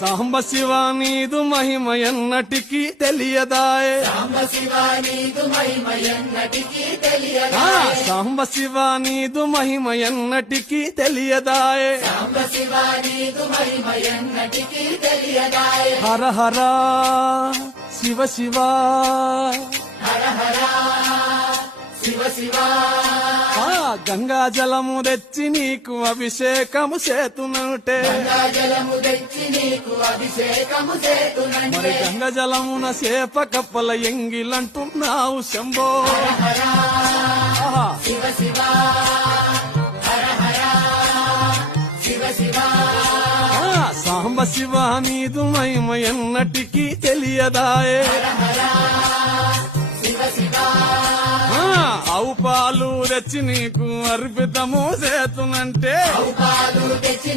సాంబ శివ నీదు మహిమ ఎన్నటికీ తెలియదాయే. సాంబ శివ నీదు మహిమ ఎన్నటికీ తెలియదాయే. సాంబ శివ నీదు మహిమ ఎన్నటికీ తెలియదాయే. సాంబ శివ నీదు మహిమ ఎన్నటికీ తెలియదాయే. హర హర శివ శివ హర హర శివ శివ. గంగా జలము తెచ్చి నీకు అభిషేకము చేతునంటే. గంగా జలము తెచ్చి నీకు అభిషేకము చేతునంటే. మరి గంగ జలమున చేప కప్పల ఎంగిలంటున్నావు శంభో. హర శివ శివ హర హర శివ శివ. సాంబ శివ నీదు మహిమ ఎన్నటికీ తెలియదాయే. హర హర శివ శివ. ఆవు పాలు తెచ్చి నీకు అర్పితము చేతునంటే. పాలు తెచ్చి